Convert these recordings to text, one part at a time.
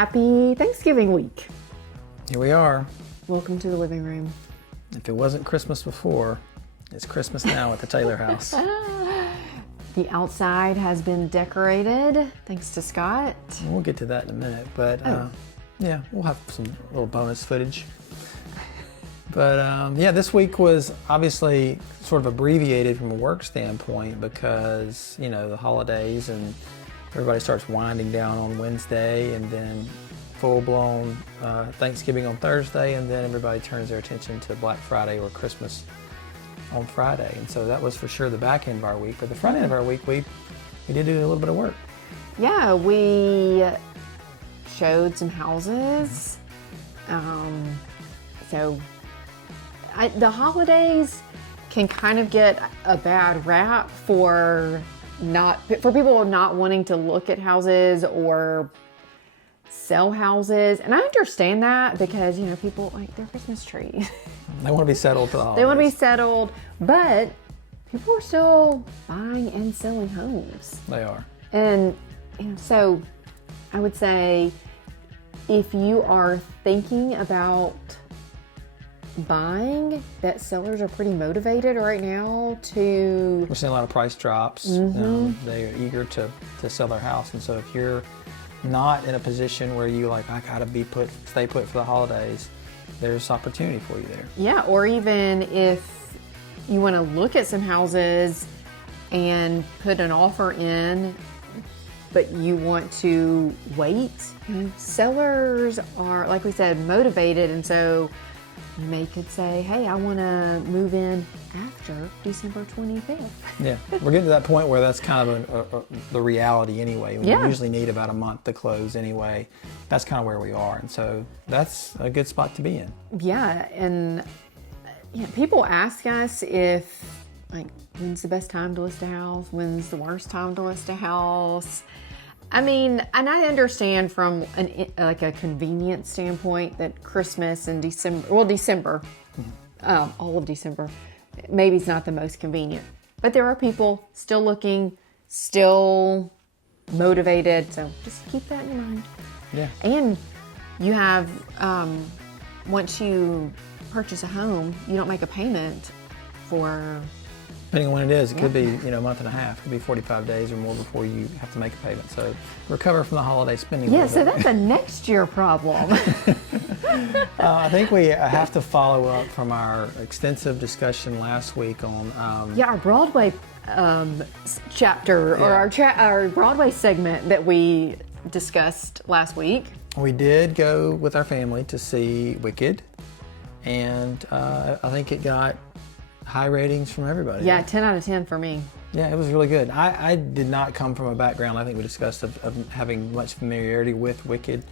Happy Thanksgiving week. Here we are. Welcome to the living room. If it wasn't Christmas before, it's Christmas now at the Taylor house. The outside has been decorated, thanks to Scott. We'll get to that in a minute, but yeah, we'll have some little bonus footage. But yeah, this week was obviously sort of abbreviated from a work standpoint because, you know, the holidays and everybody starts winding down on Wednesday and then full-blown Thanksgiving on Thursday, and then everybody turns their attention to Black Friday or Christmas on Friday. And so that was for sure the back end of our week. But the front end of our week, we did do a little bit of work. Yeah, we showed some houses. The holidays can kind of get a bad rap for people not wanting to look at houses or sell houses. And I understand that because, you know, people like their Christmas tree. They want to be settled to the holidays. They want to be settled, but people are still buying and selling homes. They are. And so I would say if you are thinking about buying, that sellers are pretty motivated right now to... We're seeing a lot of price drops. They're eager to sell their house. And so if you're not in a position where you like, I gotta stay put for the holidays, there's opportunity for you there. Yeah, or even if you want to look at some houses and put an offer in, but you want to wait, sellers are, like we said, motivated, and so you could say, hey, I want to move in after December 25th. Yeah, we're getting to that point where that's kind of the reality anyway. We usually need about a month to close anyway. That's kind of where we are, and so that's a good spot to be in. Yeah, and people ask us if, like, when's the best time to list a house? When's the worst time to list a house? I mean, and I understand from a convenience standpoint that Christmas and December, all of December, maybe it's not the most convenient. But there are people still looking, still motivated, so just keep that in mind. Yeah. And you have, once you purchase a home, you don't make a payment for... Depending on when it is, it could be a month and a half. It could be 45 days or more before you have to make a payment. So recover from the holiday spending. Yeah, so that's a next year problem. I think we have to follow up from our extensive discussion last week on... our Broadway chapter, or our Broadway segment that we discussed last week. We did go with our family to see Wicked, and I think it got high ratings from everybody. Yeah, 10 out of 10 for me. Yeah, it was really good. I did not come from a background, I think we discussed, of having much familiarity with Wicked.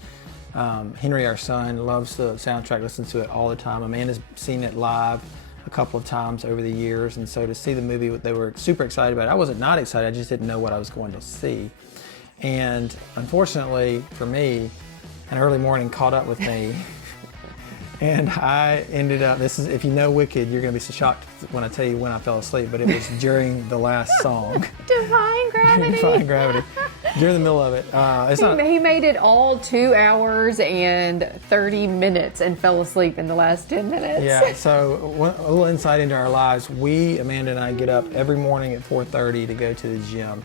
Henry, our son, loves the soundtrack, listens to it all the time. Amanda's seen it live a couple of times over the years, and so to see the movie, they were super excited about it. I wasn't not excited, I just didn't know what I was going to see. And unfortunately for me, an early morning caught up with me. And I ended up, if you know Wicked, you're going to be so shocked when I tell you when I fell asleep, but it was during the last song. Defying Gravity. Defying Gravity. During the middle of it. He made it all 2 hours and 30 minutes and fell asleep in the last 10 minutes. Yeah, so a little insight into our lives. Amanda and I get up every morning at 4:30 to go to the gym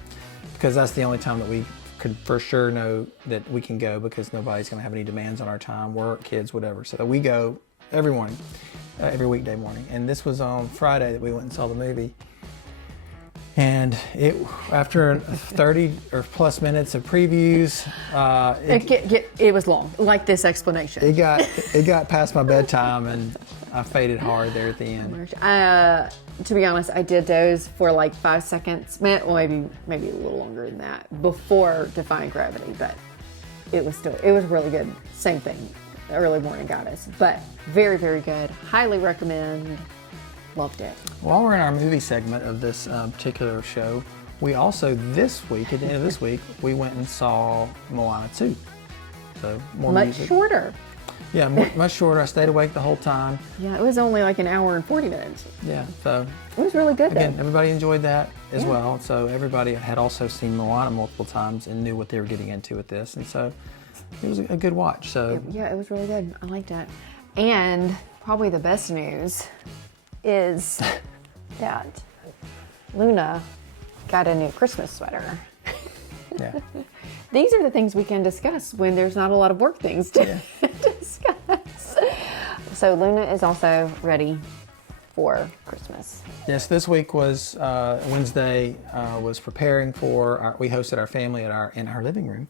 because that's the only time that we could for sure know that we can go because nobody's going to have any demands on our time, work, kids, whatever. So we go every morning, every weekday morning. And this was on Friday that we went and saw the movie. And after 30 or plus minutes of previews, it was long, like this explanation. It got past my bedtime and I faded hard there at the end. To be honest, I did doze for like 5 seconds, well, maybe a little longer than that, before Defying Gravity, but it was really good. Same thing, early morning got us, but very, very good. Highly recommend. Loved it. While we're in our movie segment of this particular show, we also at the end of this week, we went and saw Moana 2. So more much music. Shorter. Yeah, much shorter. I stayed awake the whole time. Yeah, it was only like an hour and 40 minutes. Yeah, so it was really good. Again, everybody enjoyed that as well. So everybody had also seen Moana multiple times and knew what they were getting into with this. And so it was a good watch. So Yeah, it was really good. I liked it. And probably the best news is that Luna got a new Christmas sweater. yeah. These are the things we can discuss when there's not a lot of work things to discuss. So Luna is also ready for Christmas. Yes, this week was Wednesday. Was preparing for we hosted our family in our living room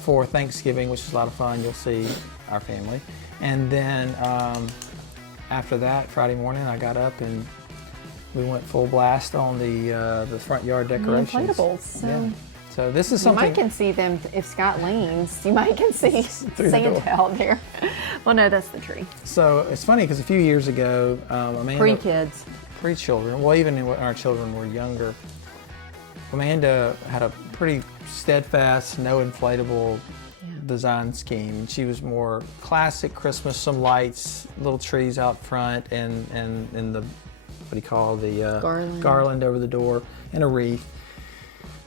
for Thanksgiving, which was a lot of fun. You'll see our family, and then after that, Friday morning, I got up and we went full blast on the front yard decorations. The inflatables. So yeah. So this is you something. might can see them if Scott leans. You might can see Santa out there. Well, no, that's the tree. So it's funny because a few years ago, Amanda, Pre-kids. Pre-children, well, even when our children were younger, Amanda had a pretty steadfast, no inflatable design scheme. She was more classic Christmas, some lights, little trees out front, and the what do you call the garland over the door, and a wreath.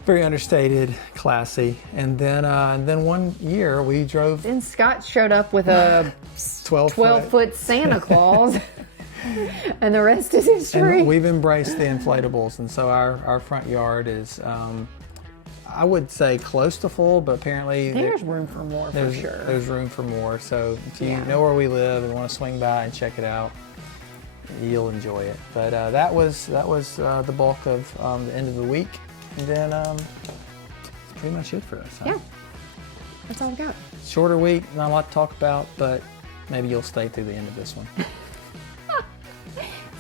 Very understated, classy. And then one year we drove. Then Scott showed up with a 12-foot Santa Claus, and the rest is history. And we've embraced the inflatables, and so our front yard is, I would say, close to full, but apparently there's room for more for sure. There's room for more. So if you know where we live and want to swing by and check it out, you'll enjoy it. But that was the bulk of the end of the week. And then that's pretty much it for us. Huh? Yeah, that's all I've got. Shorter week, not a lot to talk about, but maybe you'll stay through the end of this one.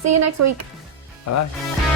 See you next week. Bye-bye.